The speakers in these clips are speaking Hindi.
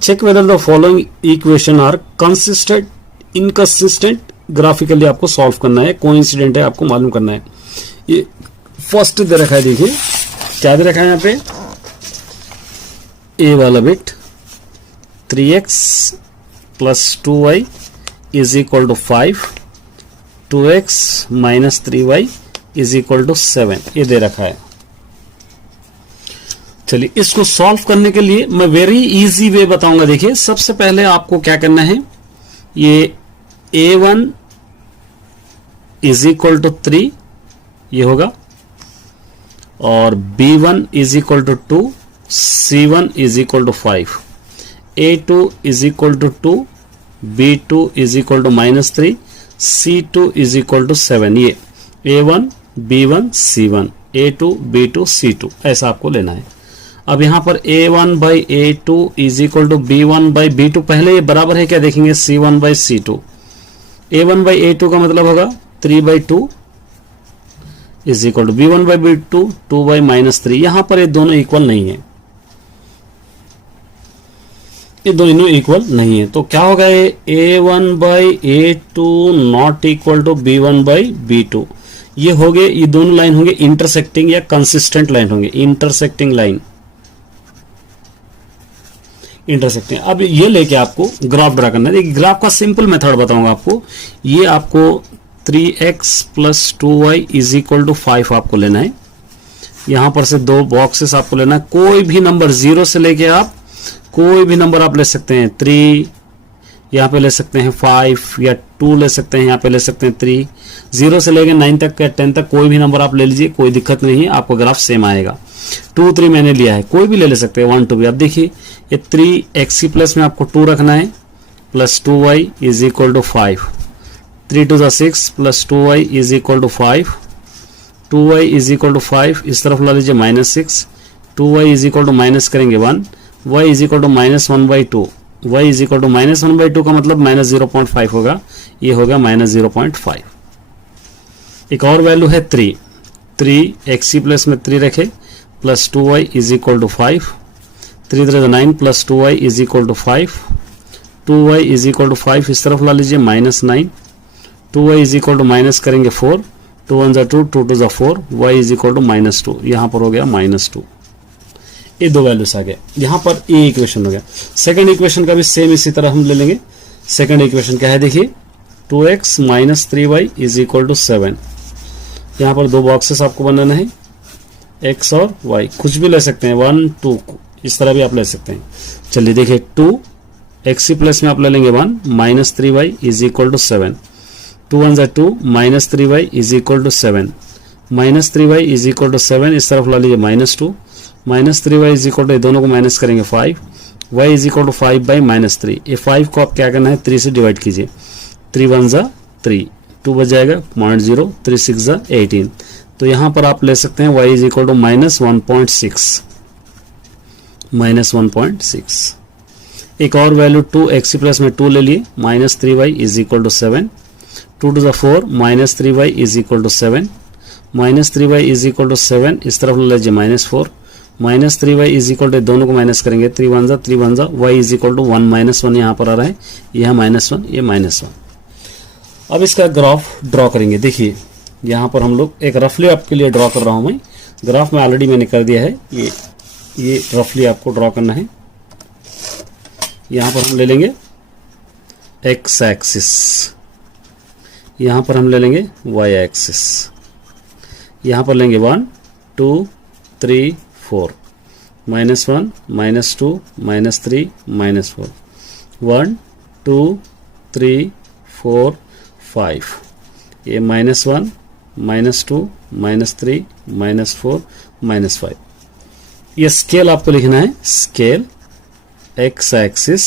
Check whether the following equation are consistent inconsistent, graphically आपको सॉल्व करना है, कोइंसिडेंट है आपको मालूम करना है। ये फर्स्ट दे रखा है, देखिए क्या दे रखा है यहाँ पे, ए वाला bit 3x plus 2y is equal to 5, 2x minus 3y is equal to 7, ये दे रखा है। चलिए इसको सॉल्व करने के लिए मैं वेरी इजी वे बताऊंगा। देखिए सबसे पहले आपको क्या करना है, ये a1 इज इक्वल टू 3 ये होगा, और b1 is equal to 2, c1 is equal to 5, a2 is equal to 2, b2 is equal to minus 3, c2 is equal to 7। ये a1 b1 c1, a2 b2 c2 ऐसा आपको लेना है। अब यहां पर a1 by a2 is equal to b1 by b2, पहले ये बराबर है क्या देखेंगे, c1 by c2। a1 by a2 का मतलब होगा 3 by 2 is equal to b1 by b2 2 by minus 3। यहां पर ये दोनों इक्वल नहीं है, ये दोनों इक्वल नहीं है, तो क्या होगा, ये a1 by a2 not equal to b1 by b2। ये हो गए, ये दोनों लाइन होंगे इंटरसेक्टिंग या कंसिस्टेंट लाइन होंगे, इंटरसेक्टिंग लाइन, इंटरसेक्टिंग। अब ये लेके आपको ग्राफ ड्रा करना है। ग्राफ का सिंपल मेथड बताऊंगा आपको। ये आपको 3x plus 2y is equal to 5 आपको लेना है। यहां पर से दो बॉक्सेस आपको लेना है, कोई भी नंबर 0 से लेके आप कोई भी नंबर आप ले सकते हैं, 3 यहाँ पे ले सकते हैं, 5 या 2 ले सकते हैं, यहाँ पे ले सकते हैं 3, 0 से लेके 9 तक या 10 तक कोई भी नंबर आप ले लीजिए, कोई दिक्कत नहीं है, आपको ग्राफ सेम आएगा। 2 3 मैंने लिया है, कोई भी ले सकते हैं, 1 2 भी। अब देखिए ये 3x प्लस में आपको 2 रखना है, plus 2y is equal to 5, 3 2 6 plus 2y is equal to 5, 2y is equal to 5, इस तरफ ला लीजिए minus 6, 2y is equal to minus करेंगे 1, y is equal to minus 1/2, y is equal to minus 1/2 का मतलब माइनस 0.5 होगा, ये होगा माइनस 0.5। एक और वैल्यू है 3, 3x प्लस में 3 रखे, plus 2y is equal to 5, 3 3 9 plus 2y is equal to 5, 2y is equal to 5, इस तरफ ला लीजिए minus 9, 2y is equal to minus करेंगे 4, 2 1 2 2 2 4, y is equal to minus 2, यहाँ पर हो गया माइनस 2। ये दो वैल्यूज आ गए, यहाँ पर ये इक्वेशन हो गया। सेकंड इक्वेशन का भी सेम इसी तरह हम ले लेंगे। सेकंड इक्वेशन क्या है देखिए, 2x minus 3y is equal to 7। यहाँ पर दो बॉक्सेस आपको बनाना है, x और y, कुछ भी ले सकते हैं, 1 2 इस तरह भी आप ले सकते हैं। चलिए देखिए 2x प्लस में आप ले लेंगे 1 minus 3y is equal to 7, 2 1 2 minus 3y is equal to 7, minus 3y is equal to 7, इस तरफ ला लीजिए minus 2, minus 3y is equal to, दोनों को माइनस करेंगे 5, y is equal to 5 by minus 3। ये 5 को आप क्या करना है, 3 से डिवाइड कीजिए, 3 1 3, 2 बच जाएगा 0.0, 3 6 18। तो यहाँ पर आप ले सकते हैं y is equal to minus 1.6, minus 1.6। एक और वैल्यू 2x प्लस में 2 ले लिए, minus 3y is equal to 7, 2 2 4 minus 3y is equal to 7, minus 3y is equal to 7, इस तरफ ले लीजिए minus 4, minus 3y is equal to, दोनों को माइनस करेंगे, 3 1 3 1 y is equal to 1 minus 1, यहाँ पर आ रहा है, यह माइनस 1, ये माइनस 1। अब इसका ग्राफ ड्रॉ करेंगे। देखिए यहाँ पर हम लोग एक रफली आपके लिए ड्रॉ कर रहा हूँ मैं, ग्राफ में ऑलरेडी मैंने कर दिया है, ये रफली आपको ड्रॉ करना है। यहाँ पर हम ले लेंगे x एक्सिस, यहाँ पर हम ले लेंगे y एक्सिस, यहाँ पर लेंगे 1 2 3 4, माइनस 1 माइनस 2 माइनस 3 माइनस 4, 1 2 3 4 5, ये minus 1 minus 2 minus 3 minus 4 minus 5। ये स्केल आपको लिखना है, scale x axis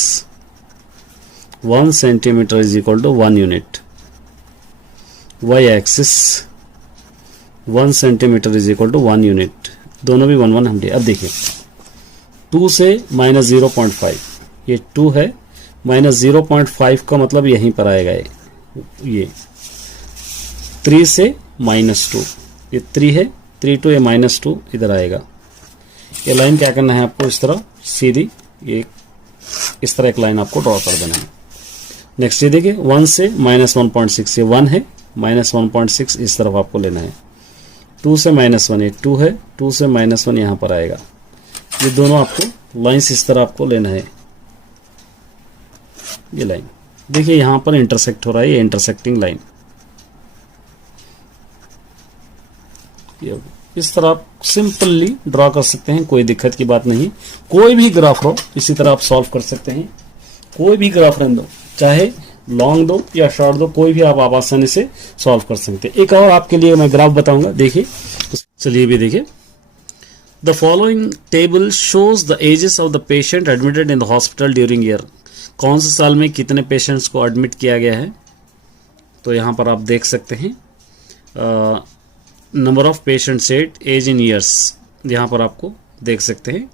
1 centimetre is equal to 1 unit, y axis 1 centimetre is equal to 1 unit, दोनों भी 1 1 हम दिए। अब देखिए 2 से माइनस 0.5, ये 2 है, माइनस 0.5 का मतलब यहीं पर आएगा, ये 3 से माइनस 2, ये 3 है, 3 2 ये माइनस 2 इधर आएगा। ये लाइन क्या करना है आपको, इस तरह सीधी ये इस तरह एक लाइन आपको ड्रॉ कर देना है। नेक्स्ट ये देखिए 1 से -1.6, ये 1 है, -1.6 इस तरफ आपको लेना है। 2 से -1, ये 2 है, 2 से -1 यहाँ पर आएगा। ये दोनों आपको लाइन्स इस तरह आपको लेना है। ये लाइन देखिए यहाँ पर इंटरसेक्ट हो रहा है, ये इंटरसेक्टिंग लाइन। इस तरह आप सिंपली ड्रॉ कर सकते हैं, कोई दिक्कत की बात नहीं। कोई भी ग्राफ हो इसी तरह आप सॉल्व कर सकते हैं। कोई भी ग्राफ रहने दो, चाहे लॉन्ग दो या शॉर्ट दो, कोई भी आप आसानी से सॉल्व कर सकते हैं। एक और आपके लिए मैं ग्राफ बताऊंगा, देखिए। चलिए भी देखिए, the following table shows the ages of the patient admitted in the hospital during year. कौन से साल में कितने पेशेंट्स को एडमिट किया गया है, तो यहाँ पर आप देख सकते हैं। Number of patients age in years, यहाँ पर आपको देख सकते हैं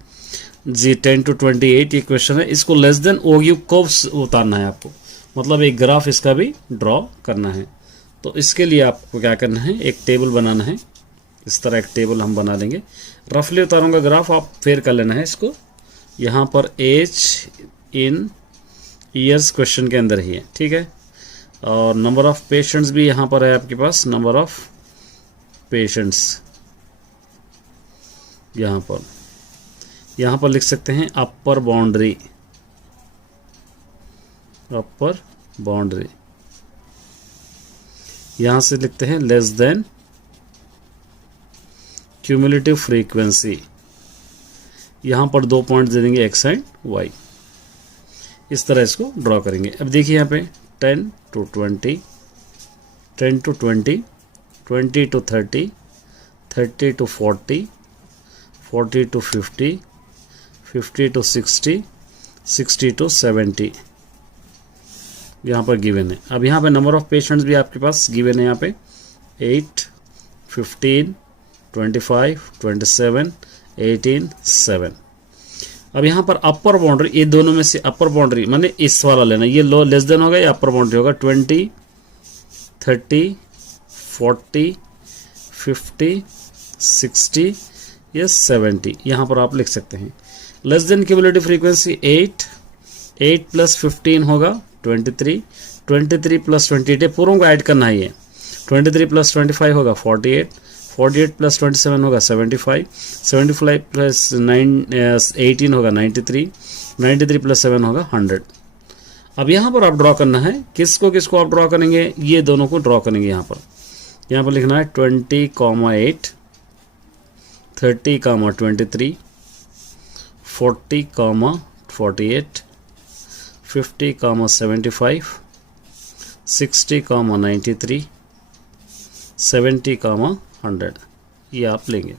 जी 10 to 28 ये क्वेश्चन है। इसको लेस देन ओयू कब उतारना है आपको, मतलब एक ग्राफ इसका भी ड्रॉ करना है। तो इसके लिए आपको क्या करना है, एक टेबल बनाना है। इस तरह एक टेबल हम बना लेंगे। रफली उतारूंगा ग्राफ, आप फेयर कर लेना है इसको। यहाँ पर एज इन ईयर्स क्वेश्चन के अंदर ही है, ठीक है। और नंबर ऑफ पेशेंट्स भी यहाँ पर है आपके पास, नंबर ऑफ पेशेंट्स यहाँ पर लिख सकते हैं अपर बाउंड्री, अपर बाउंड्री। यहां से लिखते हैं लेस देन क्यूमुलेटिव फ्रीक्वेंसी। यहां पर 2 पॉइंट दे देंगे एक्स एंड वाई। इस तरह इसको ड्रॉ करेंगे। अब देखिए यहाँ पे 10 to 20, 10 to 20, 20 to 30, 30 to 40, 40 to 50, 50 to 60, 60 to 70 यहाँ पर गिवन है। अब यहाँ पे नंबर ऑफ पेशेंट्स भी आपके पास गिवन है। यहाँ पे 8, 15, 25, 27, 18, 7। अब यहाँ पर अपर बाउंड्री, ये दोनों में से अपर बाउंड्री माने इस वाला लेना, ये लो लेस देन होगा या अपर बाउंड्री होगा। 20, 30, 40, 50, 60 या 70 यहाँ पर आप लिख सकते हैं। Less than cumulative frequency 8 plus 15 होगा 23, 23 प्लस 28 पूरों को ऐड करना है। ये 23 प्लस 25 होगा 48, 48 प्लस 27 होगा 75, 75 प्लस 18 होगा 93, 93 प्लस 7 होगा 100। अब यहाँ पर आप ड्रॉ करना है, किसको किसको आप ड्रॉ करेंगे, ये दोनों को ड्रॉ करेंगे। यहाँ पर लिखना है 20,8, 30,23, 40,48, 50,75, 60,93, 70,100 ये आप लेंगे।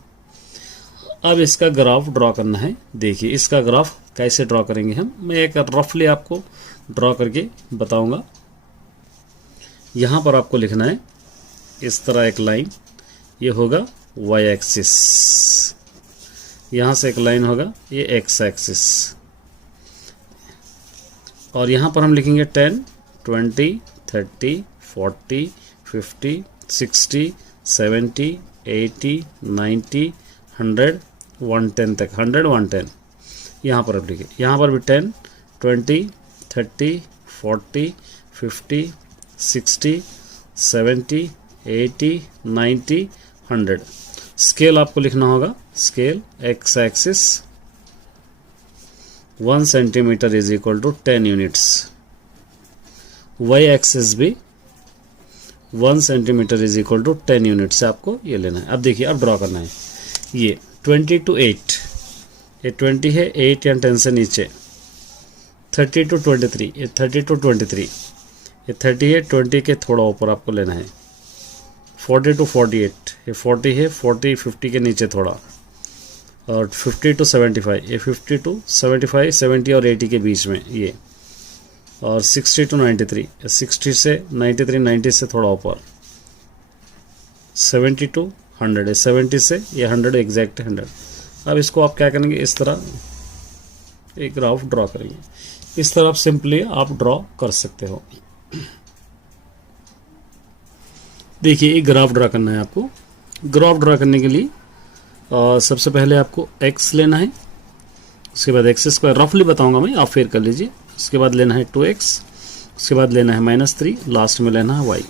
अब इसका ग्राफ ड्रॉ करना है। देखिए इसका ग्राफ कैसे ड्रॉ करेंगे हम, मैं एक रफली आपको ड्रॉ करके बताऊंगा। यहाँ पर आपको लिखना है इस तरह एक लाइन, ये होगा y एक्सिस, यहाँ से एक लाइन होगा ये x एक्सिस, और यहाँ पर हम लिखेंगे 10, 20, 30, 40, 50, 60, 70, 80, 90, 100, 110 तक, 100, 110 यहाँ पर आप लिखिए। यहाँ पर भी 10, 20, 30, 40, 50, 60, 70, 80, 90, 100। स्केल आपको लिखना होगा, scale x axis 1 centimetre is equal to 10 units, y axis भी 1 centimetre is equal to 10 unit से आपको ये लेना है। अब देखिए अब ड्रॉ करना है। ये 20 to 8, ये 20 है, 8 या 10 से नीचे। 30 to 23, ये 30 to 23, ये 30 है, 20 के थोड़ा ऊपर आपको लेना है। 40 to 48, ये 40 है, 40 50 के नीचे थोड़ा। और 50 to 75, ये 50 to 75, 70 और 80 के बीच में ये। और 60 to 93, 60 से 93, 90 से थोड़ा ऊपर। 70 to 100, 70 से ये 100 एग्जैक्ट 100। अब इसको आप क्या करेंगे, इस तरह एक ग्राफ ड्रॉ करेंगे। इस तरह सिंपली आप ड्रॉ कर सकते हो। देखिए एक ग्राफ ड्रॉ करना है आपको। ग्राफ ड्रॉ करने के लिए सबसे पहले आपको x लेना है उसके बाद एक्स स्क्वायर रफली बताऊंगा मैं, आप फिर कर लीजिए। उसके बाद लेना है 2x, उसके बाद लेना है -3, लास्ट में लेना है y।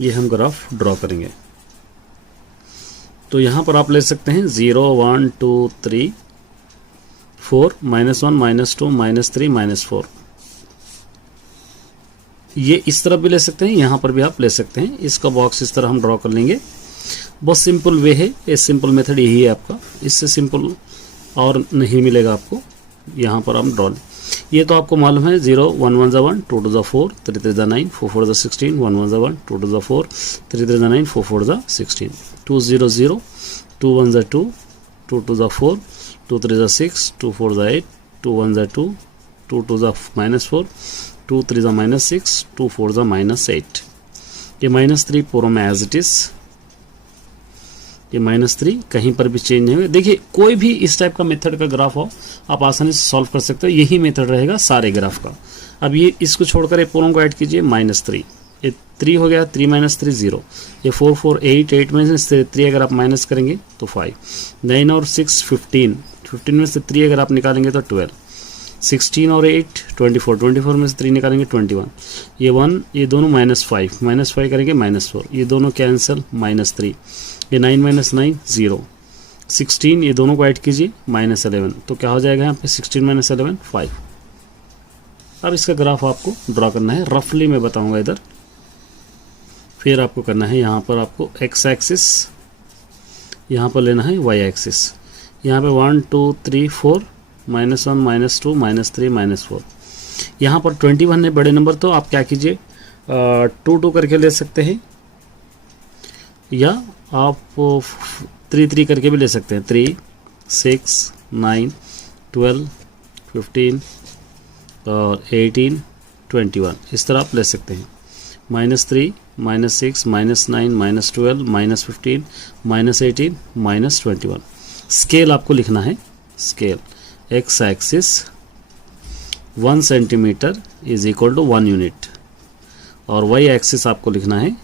ये हम ग्राफ ड्रॉ करेंगे। तो यहाँ पर आप ले सकते हैं 0 1 2 3 4 -1 -2 -3 -4। ये इस तरफ भी ले सकते हैं, यहाँ पर भी आप ले सकते हैं। इसका बॉक्स इस तरह हम ड्रॉ कर लेंगे। बहुत सिंपल वे है, ये सिंपल मेथड यही है आपका, इससे सिंपल और नहीं मिलेगा आपको। यहाँ पर हम ड्रॉ, ये तो आपको मालूम है 0 1 1 1 2 2 4 3 3 9 4 4 16 1 1 1 2 2 4 3 3 9 4 4 16 2 0 0 2 1 2 2 2 4 2 3 6 2 4 8 2 1 2 2 2 -4 2 3 -6 2 4 -8। ये -3 पूरा में एज इट इज, ये -3 कहीं पर भी चेंज नहीं हुए। देखिए कोई भी इस टाइप का मेथड का ग्राफ हो आप आसानी से सॉल्व कर सकते हो, यही मेथड रहेगा सारे ग्राफ का। अब ये इसको छोड़कर ये पूरों को ऐड कीजिए, -3, ये 3 हो गया, 3 -3 0, ये 4 4 8 8 में से 3 अगर आप माइनस करेंगे तो 5, 9 और 6 15, 15 में से 3 अगर आप निकालेंगे तो 12, 16 और 8 24, 24 में से 3 निकालेंगे 21, ये 1, ये दोनों -5 करेंगे -4, ये दोनों कैंसिल -3, ये 9 - 9 0, 16 ये दोनों को ऐड कीजिए -11, तो क्या हो जाएगा यहाँ पे 16 - 11 5। अब इसका ग्राफ आपको ड्रॉ करना है, रफली मैं बताऊंगा इधर। फिर आपको करना है यहाँ पर आपको x एक्सिस, यहाँ पर लेना है y एक्सिस। यहाँ पे 1 2 3 4 -1 -2 -3 -4। यहाँ पर 21 है बड़े नंबर, तो आप क्या कीजिए 2 2 करके ले सकते हैं, या आप 3 3 करके भी ले सकते हैं। 3 6 9 12 15 और 18 21 इस तरह आप ले सकते हैं। -3 -6 -9 -12 -15 -18 -21। स्केल आपको लिखना है, scale x axis 1 centimetre is equal to 1 unit, और y एक्सिस आपको लिखना है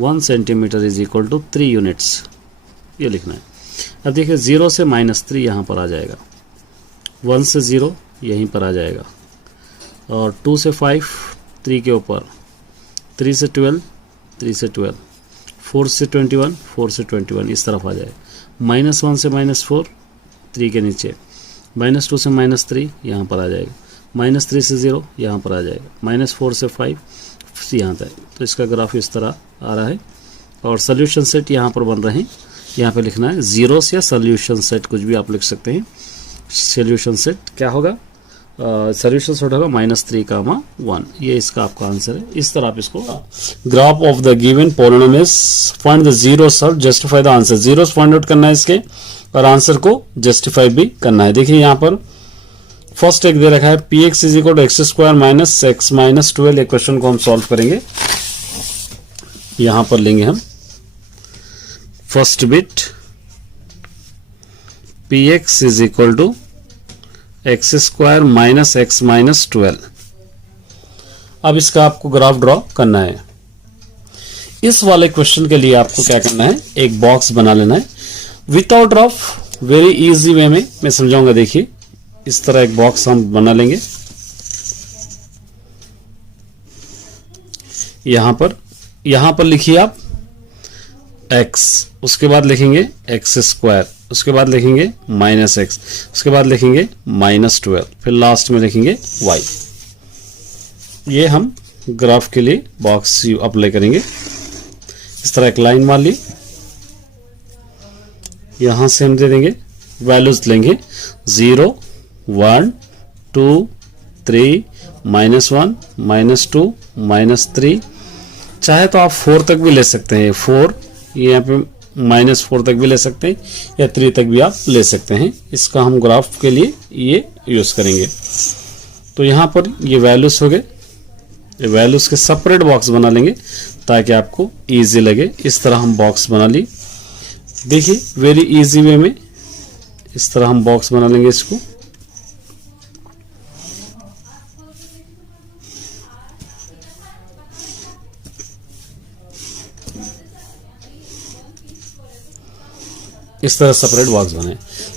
1 centimetre is equal to 3 units, ये लिखना है। अब देखिए 0 से -3 यहाँ पर आ जाएगा, 1 से 0 यहीं पर आ जाएगा, और 2 से 5 3 के ऊपर, 3 से 12 3 से 12, 4 से 21 4 से 21 इस तरफ आ जाएगा। -1 से -4 3 के नीचे, -2 से -3 यहाँ पर आ जाएगा, -3 से 0 यहाँ पर आ जाएगा, -4 से 5 यहाँ तक। तो इसका ग्राफ इस तरह आ रहा है, और सोल्यूशन सेट यहाँ पर बन रहे हैं। यहाँ पे लिखना है जीरोस या सोल्यूशन सेट, कुछ भी आप लिख सकते हैं। सोल्यूशन सेट क्या होगा, सोल्यूशन सेट होगा -3, 1, ये इसका आपका आंसर है। इस तरह आप इसको graph of the given polynomials, find the zeros और justify the answer. Zeros find out करना है इसके, और आंसर को जस्टिफाई भी करना है। देखिए यहाँ पर फर्स्ट एक दे रखा है px is equal to x square minus x minus 12। एक क्वेश्चन को हम सॉल्व करेंगे। यहां पर लेंगे हम first bit px is equal to x square minus x minus 12। अब इसका आपको ग्राफ ड्रॉ करना है। इस वाले क्वेश्चन के लिए आपको क्या करना है, एक बॉक्स बना लेना है without drop, very easy way में मैं समझाऊंगा। देखिए इस तरह एक बॉक्स हम बना लेंगे। यहां पर लिखिए आप x, उसके बाद लिखेंगे x स्क्वायर, उसके बाद लिखेंगे माइनस x, उसके बाद लिखेंगे -12, फिर लास्ट में लिखेंगे y। ये हम ग्राफ के लिए बॉक्स अप्लाई करेंगे। इस तरह एक लाइन मार ली, यहां से हम दे देंगे वैल्यूज लेंगे 0 1 2 3 -1 -2 -3, चाहे तो आप 4 तक भी ले सकते हैं। 4 यहाँ पे -4 तक भी ले सकते हैं, या 3 तक भी आप ले सकते हैं। इसका हम ग्राफ के लिए ये यूज करेंगे। तो यहाँ पर ये वैल्यूज हो गए, ये वैल्यूज के सेपरेट बॉक्स बना लेंगे ताकि आपको इजी लगे। इस तरह हम बॉक्स बना ली। देखिए वेरी इजी वे में इस तरह हम बॉक्स बना लेंगे इसको। इस तरह सेपरेट बॉक्स बने।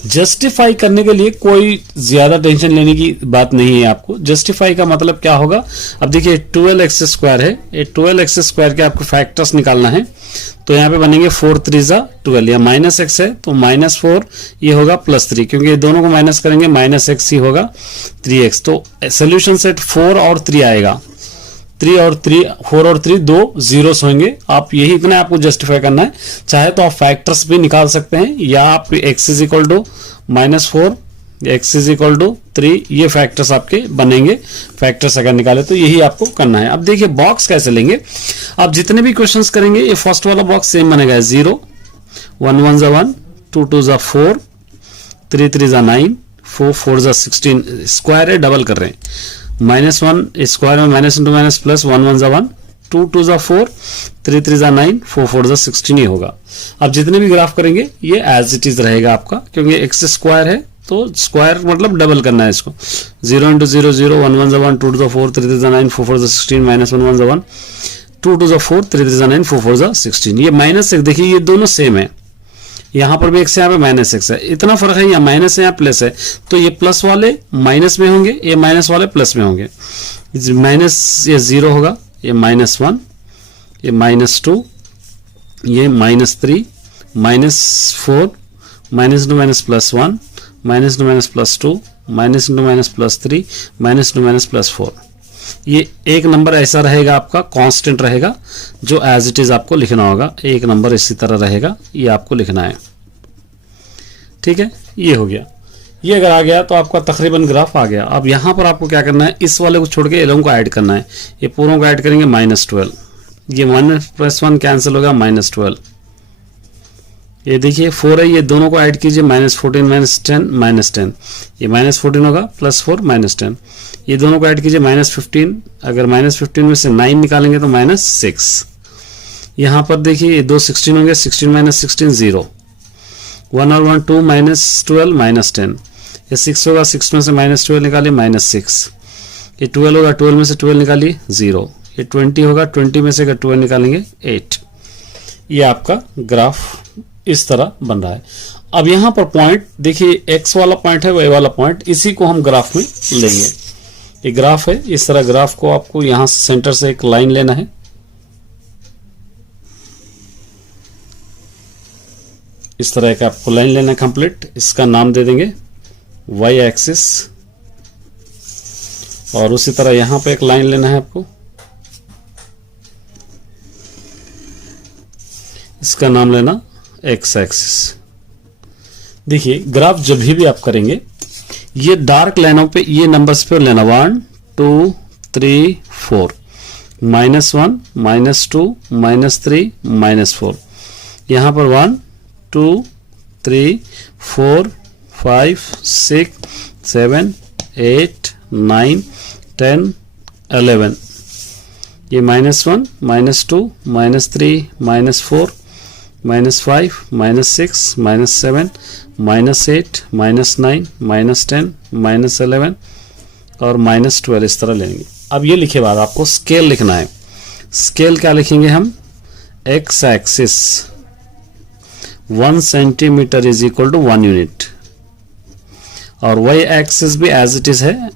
जस्टिफाई करने के लिए कोई ज्यादा टेंशन लेने की बात नहीं है आपको। जस्टिफाई का मतलब क्या होगा, अब देखिए 12x² है, ये 12x² के आपको फैक्टर्स निकालना है। तो यहाँ पे बनेंगे 4 3 जा 12, या -x है तो -4 ये होगा +3, क्योंकि ये दोनों को माइनस करेंगे -x ही होगा 3x। तो सोल्यूशन सेट 4 और 3 आएगा, 4 और 3 दो जीरोस होंगे। आप यही इतना आपको जस्टिफाई करना है। चाहे तो आप फैक्टर्स भी निकाल सकते हैं, या आप x is equal to -4 x is equal to 3, ये फैक्टर्स आपके बनेंगे। फैक्टर्स अगर निकाले तो यही आपको करना है। अब देखिए बॉक्स कैसे लेंगे। आप जितने भी क्वेश्चंस करेंगे ये फर्स्ट वाला बॉक्स सेम बनेगा, 0 1 1 जा 1 2 2 जा 4 3 3 जा 9 4 4 जा 16, स्क्वायर है डबल कर रहे हैं, -1 स्क्वायर में -* प्लस 1 1 जा 1 2 2 जा 4 3 3 जा 9 4 4 जा 16 ही होगा। अब जितने भी ग्राफ करेंगे ये एज इट इज रहेगा आपका, क्योंकि x स्क्वायर है तो स्क्वायर मतलब डबल करना है इसको। 0 × 0 0 1 1 जा 1 2 2 जा 4 3 3 जा 9 4 4 जा 16 -1 1 जा 1 2 2 जा 4 3 3 जा 9 4 4 जा 16। ये -x देखिए ये दोनों सेम है, यहाँ पर भी x है, यहाँ पे -x है, इतना फर्क है, यहाँ माइनस है यहाँ प्लस है। तो ये प्लस वाले माइनस में होंगे, ये माइनस वाले प्लस में होंगे। माइनस ये 0 होगा, ये -1 ये -2 ये -3 -4 -2 -+1 -2 -+2 -2 +4। ये एक नंबर ऐसा रहेगा आपका कांस्टेंट रहेगा, जो एज इट इज आपको लिखना होगा। एक नंबर इसी तरह रहेगा, ये आपको लिखना है। ठीक है, ये हो गया। ये अगर आ गया तो आपका तकरीबन ग्राफ आ गया। अब यहां पर आपको क्या करना है, इस वाले को छोड़ के लोगों को ऐड करना है। ये पूरों को ऐड करेंगे -12, ये 1 कैंसिल होगा -12। ये देखिए 4 है, ये दोनों को ऐड कीजिए, -14 -10 -10, ये -14 होगा +4 -10। ये दोनों को ऐड कीजिए -15, अगर -15 में से 9 निकालेंगे तो -6। यहाँ पर देखिए ये 2 16 होंगे, 16 - 16 0, 1 और 1 2 -12 -10, ये 6 होगा, 6 में से -12 निकालिए -6, ये 12 होगा, 12 में से 12 निकालिए 0, ये 20 होगा, 20 में से अगर 12 निकालेंगे 8। ये आपका ग्राफ इस तरह बन रहा है। अब यहाँ पर पॉइंट देखिए, x वाला पॉइंट है, y वाला पॉइंट, इसी को हम ग्राफ में लेंगे। ये ग्राफ है, इस तरह ग्राफ को आपको यहां सेंटर से एक लाइन लेना है, इस तरह का आपको लाइन लेना है कंप्लीट। इसका नाम दे देंगे y एक्सिस, और उसी तरह यहां पे एक लाइन लेना है आपको, इसका नाम लेना x एक्सिस। देखिए ग्राफ जब भी आप करेंगे, ये डार्क लाइनों पे ये नंबर्स पे लेना, 1 2 3 4, -1 -2 -3 -4, यहाँ पर 1 2 3 4 5 6 7 8 9 10 11, ये -1 -2 -3 -4 -5 -6 -7 -8 -9 -10 -11 और -12 इस तरह लेंगे। अब ये लिखे बाद आपको स्केल लिखना है। स्केल क्या लिखेंगे हम, x axis 1 centimetre is equal to 1 unit, और y एक्सिस भी एज इट इज है,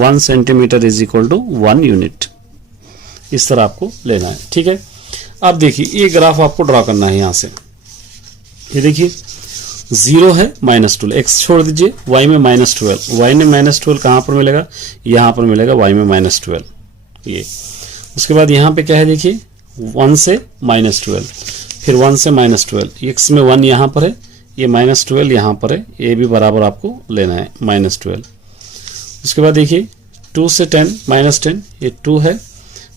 1 centimetre is equal to 1 unit. इस तरह आपको लेना है। ठीक है, अब देखिए ये ग्राफ आपको ड्रॉ करना है। यहां से ये देखिए 0 है -12, x छोड़ दीजिए, y में -12, y में -12 कहां पर मिलेगा, यहां पर मिलेगा y में -12। ये उसके बाद यहां पे क्या है, देखिए 1 से -12, फिर 1 से -12, x में 1 यहां पर है, ये -12 यहां पर है, ये भी बराबर आपको लेना है -12। उसके बाद देखिए 2 से 10 -10, ये 2 है,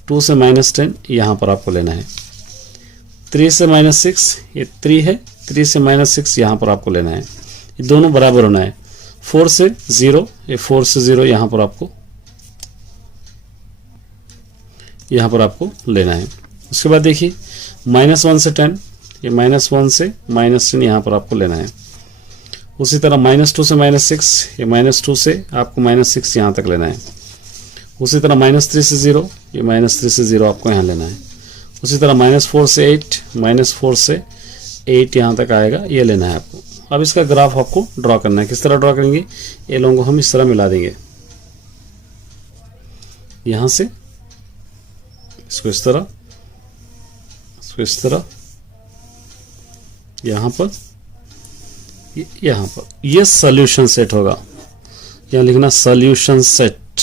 2 से -10 यहां पर आपको लेना है। 3 से -6, ये 3 है, 3 से -6 यहां पर आपको लेना है, ये दोनों बराबर होना है। 4 से 0, ये 4 से 0 यहां पर आपको लेना है। उसके बाद देखिए -1 से 10, ये -1 से -10 यहां पर आपको लेना है। उसी तरह -2 से -6, ये -2 से आपको -6 यहां तक लेना है। उसी तरह -3 से 0, ये -3 से 0 आपको यहां लेना है। उसी तरह -4 से 8, -4 से 8 यहां तक आएगा, ये लेना है आपको। अब इसका ग्राफ आपको ड्रॉ करना है। किस तरह ड्रॉ करेंगे, ये लोगों को हम इस तरह मिला देंगे, यहां से इसको इस तरह, इसको इस तरह, यहां पर, यहां पर, ये सॉल्यूशन सेट होगा। यहां लिखना सॉल्यूशन सेट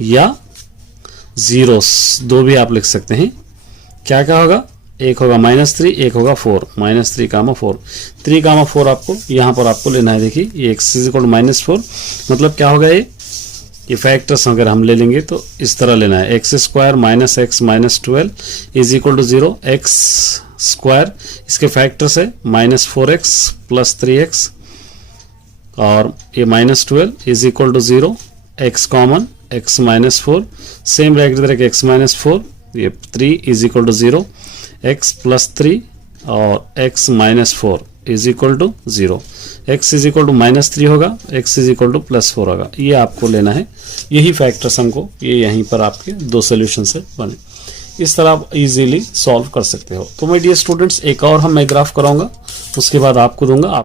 या जीरोस, दो भी आप लिख सकते हैं। क्या क्या होगा, एक होगा -3, एक होगा 4, -3, 4, 3, 4 आपको यहां पर आपको लेना है। देखिए ये x = -4 मतलब क्या होगा, ये फैक्टर्स अगर हम ले लेंगे तो इस तरह लेना है। x² - x - 12 = 0, x² इसके फैक्टर्स है -4x + 3x और ये -12 = 0, x कॉमन, x - 4 सेम रहेगी तरह x - 4, ये 3 = 0, x + 3 और x - 4 = 0, x -3 होगा, x +4 होगा। ये आपको लेना है, यही फैक्टर्स हमको ये यहीं पर आपके दो सोल्यूशन से बने। इस तरह आप इजीली सॉल्व कर सकते हो। तो माय डियर स्टूडेंट्स, एक और मैं ग्राफ कराऊंगा, उसके बाद आपको दूंगा।